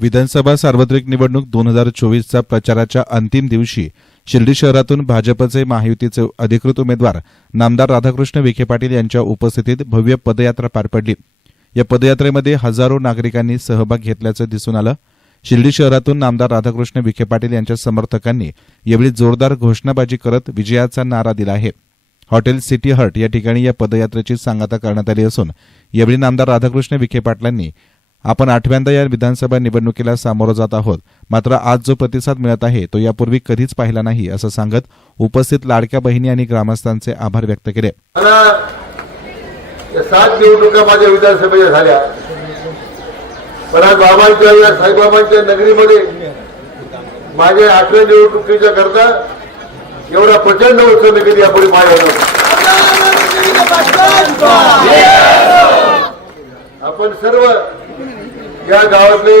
विधानसभा सार्वत्रिक निवडणूक 2024चा प्रचाराच्या अंतिम दिवशी शिर्डी शहरातून भाजपचे महायुतीचे अधिकृत उमेदवार नामदार राधाकृष्ण विखे पाटील यांच्या उपस्थितीत भव्य पदयात्रा पार पडली। या पदयात्रेमध्ये हजारो नागरिकांनी सहभाग घेतल्याचं दिसून आलं। शिर्डी शहरातून नामदार राधाकृष्ण विखे पाटील यांच्या समर्थकांनी यावेळी जोरदार घोषणाबाजी करत विजयाचा नारा दिला आहे। हॉटेल सिटी हर्ट या ठिकाणी या पदयात्रेची सांगता करण्यात आली असून यावेळी नामदार राधाकृष्ण विखे पाटलांनी आपण 8व्यांदा या विधानसभा निवडणुकीला सामोरं जात आहोत, मात्र आज जो प्रतिसाद मिळत आहे तो यापूर्वी कधीच पाहिला नाही असं सांगत उपस्थित लाडक्या बहिणी आणि ग्रामस्थांचे आभार व्यक्त केले। 7 निवडणुका माझ्या विधानसभेच्या झाल्या, पण आज बाबांच्या या साईबाबांच्या नगरीमध्ये माझ्या 8व्या निवडणुकीच्या करता एवढा प्रचंड उत्सव कधी यापुढे पाहिला नव्हता। आपण सर्व या गावातले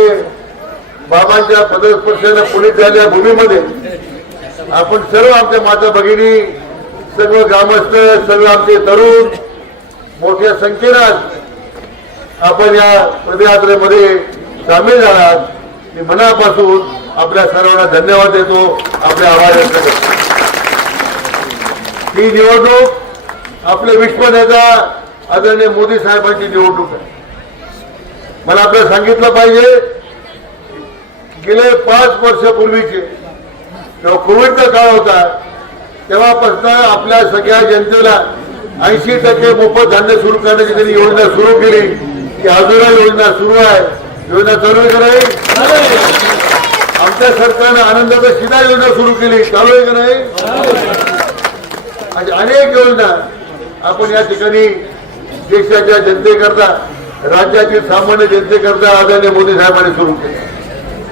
बाबांच्या पदस्पर्शाने पुढे झालेल्या भूमीमध्ये आपण सर्व आमच्या माता भगिनी, सर्व ग्रामस्थ, सर्व आमचे तरुण मोठ्या संख्येनं आपण या पदयात्रेमध्ये सामील झालात। मी मनापासून आपल्या सर्वांना धन्यवाद देतो, आपले आभार व्यक्त करतो। ही निवडणूक आपले विश्वनेता आदरणीय मोदी साहेबांची निवडणूक आहे। मला आपल्याला सांगितलं पाहिजे, गेले 5 वर्षापूर्वीचे जेव्हा कोविडचा काळ होता तेव्हापासून आपल्या सगळ्या जनतेला 80% मोफत धान्य सुरू करण्याची त्यांनी योजना सुरू केली। की अजूनही योजना सुरू आहे, योजना चालू आहे का नाही? आमच्या सरकारने आनंदाचा शिधा योजना सुरू केली, चालू आहे का नाही? अनेक योजना आपण या ठिकाणी देशाच्या जनतेकरता, राज्यातील सामान्य जनतेकरता आदरणीय मोदी साहेबांनी सुरू केले।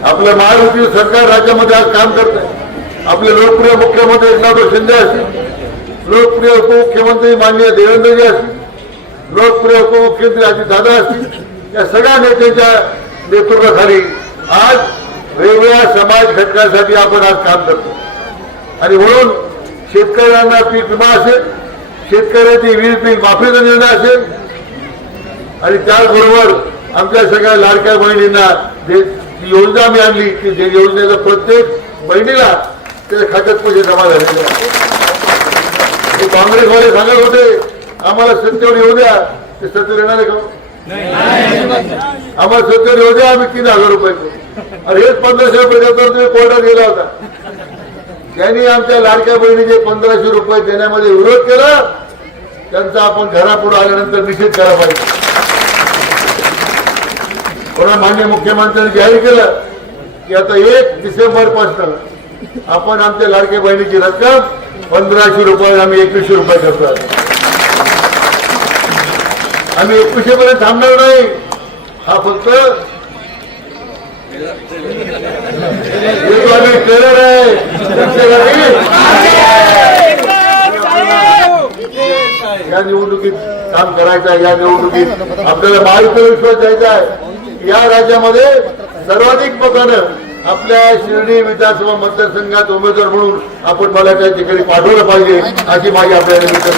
आपलं महायुती सरकार राज्यामध्ये आज काम करत आहे। आपले लोकप्रिय मुख्यमंत्री एकनाथ शिंदे असतील, लोकप्रिय उपमुख्यमंत्री माननीय देवेंद्रजी असतील, लोकप्रिय उपमुख्यमंत्री अजितदादा असतील, या सगळ्या नेत्यांच्या नेतृत्वाखाली आज वेगवेगळ्या समाज घटकांसाठी आपण आज काम करतो। आणि म्हणून शेतकऱ्यांना पीक विमा असेल, शेतकऱ्याची वीज बिल माफीचा निर्णय असेल, आणि त्याचबरोबर आमच्या सगळ्या लाडक्या बहिणींना योजना मी आणली की जे योजनेचा प्रत्येक बहिणीला त्याच्या खात्यात पैसे जमा झालेले। काँग्रेसवाले सांगत होते आम्हाला सत्तेवर येऊ द्या, ते सत्तेवर येणार आहे का? आम्हाला सत्तेवर येऊ द्या, आम्ही 3000 रुपये करू। अरे हेच 1500 रुपये देतो, तुम्ही कोर्टात गेला होता। त्यांनी आमच्या लाडक्या बहिणीचे 1500 रुपये देण्यामध्ये विरोध केला, त्यांचा आपण घरापुढे आल्यानंतर निषेध करायला पाहिजे। कोणा माननीय मुख्यमंत्र्यांनी जाहीर केलं की आता 1 डिसेंबरपासून आपण आमच्या लाडक्या बहिणीची रक्कम 1500 रुपये आम्ही 2100 रुपये करतो। आम्ही 2100 पर्यंत थांबणार नाही, हा फक्त आम्ही ट्रेलर आहे। या निवडणुकीत काम करायचं आहे, या निवडणुकीत आपल्याला महायुतीवर विश्वास द्यायचा आहे। या राज्यामध्ये सर्वाधिक मतानं आपल्या शिर्डी विधानसभा मतदारसंघात उमेदवार म्हणून आपण मला त्या ठिकाणी पाठवलं पाहिजे, अशी माझी आपल्याला विनंती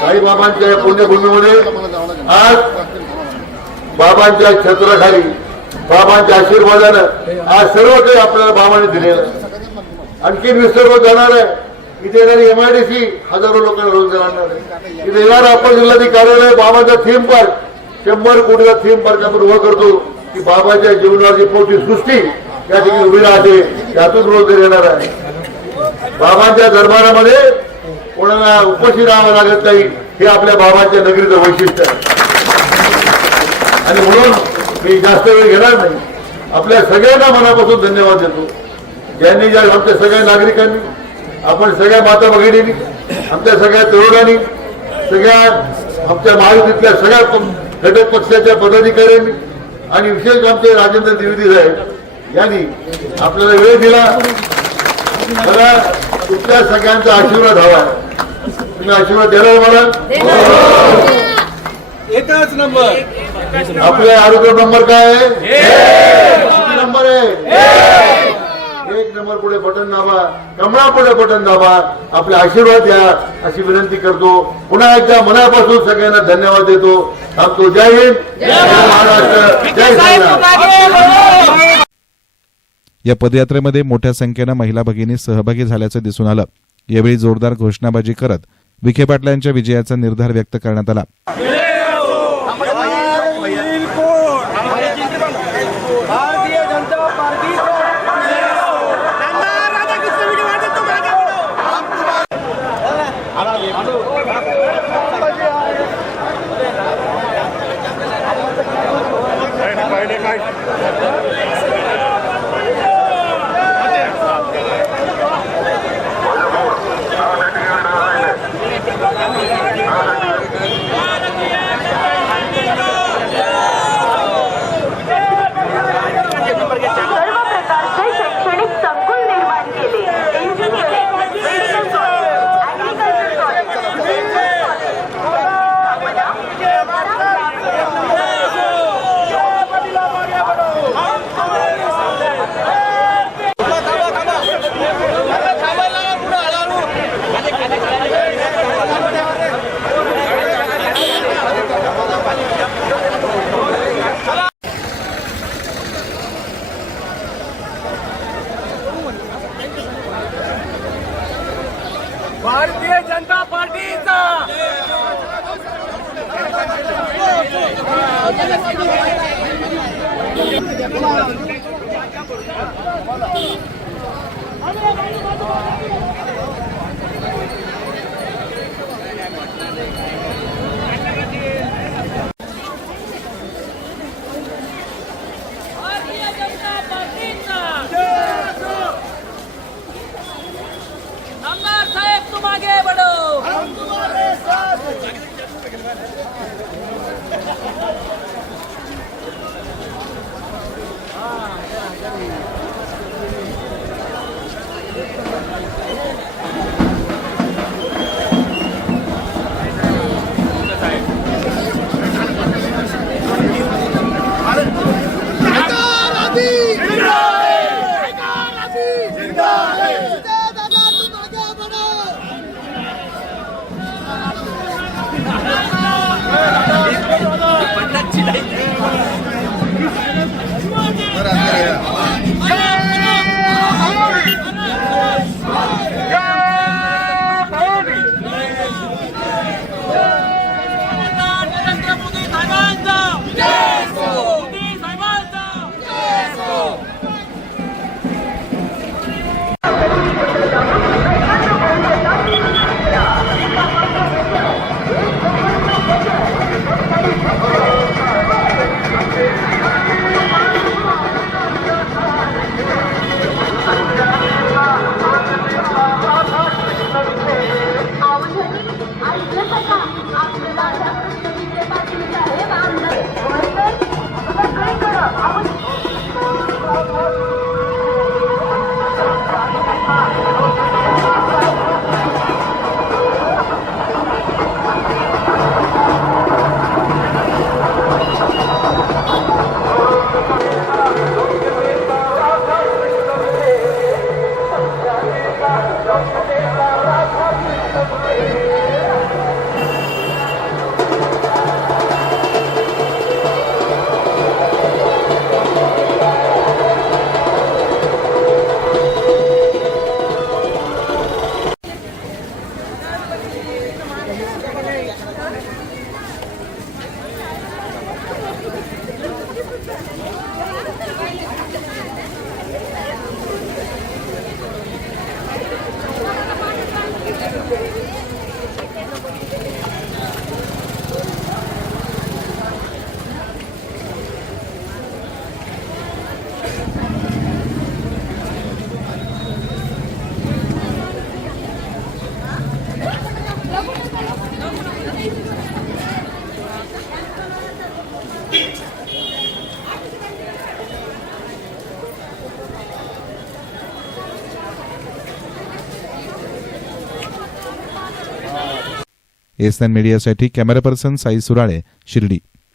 साईबाबांच्या पुण्यभूमीमध्ये आज बाबांच्या छत्राखाली, बाबांच्या आशीर्वादानं आज सर्व काही आपल्याला बाबांनी दिलेलं आहे। आणखी विसर्ग जाणार आहे। इथे येणारी MIDC हजारो लोकांना रोजगार आणणार आहे। इथे येणार अप्पर जिल्हाधिकारी कार्यालय बाबांचा थीम पार्क, 100 कोटीचा थीम पार्क आपण उभं करतो की बाबाच्या जीवनाची मोठी सृष्टी या ठिकाणी उभी राहते, त्यातून रोजगार येणार आहे। बाबांच्या दरबारामध्ये कोणाला उपस्थित राहावं लागत नाही, हे आपल्या बाबांच्या नगरीचं वैशिष्ट्य आहे। आणि म्हणून मी जास्त वेळ घेणार नाही, आपल्या सगळ्यांना मनापासून धन्यवाद देतो, ज्यांनी ज्या आमच्या सगळ्या नागरिकांनी, आपण सगळ्या माता भगिनींनी, आमच्या सगळ्या तरुणांनी, सगळ्या आमच्या महायुतीतल्या सगळ्या घटक पक्षाच्या पदाधिकाऱ्यांनी आणि विशेष आमचे राजेंद्र द्विवेदी साहेब यांनी आपल्याला वेळ दिला। मला तुमच्या सगळ्यांचा आशीर्वाद हवा आहे। तुम्ही आशीर्वाद देणार मला? एकच नंबर आपल्या आरोग्य नंबर काय आहे? किती नंबर आहे? एक नंबर पुढे बटन दाबा, कमळा पुढे बटन दाबा, आपले आशीर्वाद द्या अशी विनंती करतो. पुन्हा एकदा मनापासून सगळ्यांना धन्यवाद देतो. आपको जय हिंद, जय महाराष्ट्र, जय श्रीराम. या पदयात्रेमध्ये मोठ्या संख्येनं महिला भगिनी सहभागी झाल्याचं दिसून आलं. यावेळी जोरदार घोषणाबाजी करत विखे पाटील यांच्या विजयाचा निर्धार व्यक्त करण्यात आला. भारतीय जनता पार्टी भारतीय जनता पार्टीचा नामदार साहेब तुम आगे बढ़ो. हम तुम्हारे साथ. एसएन मीडियासाठी कॅमेरा पर्सन साई सुराळे, शिर्डी.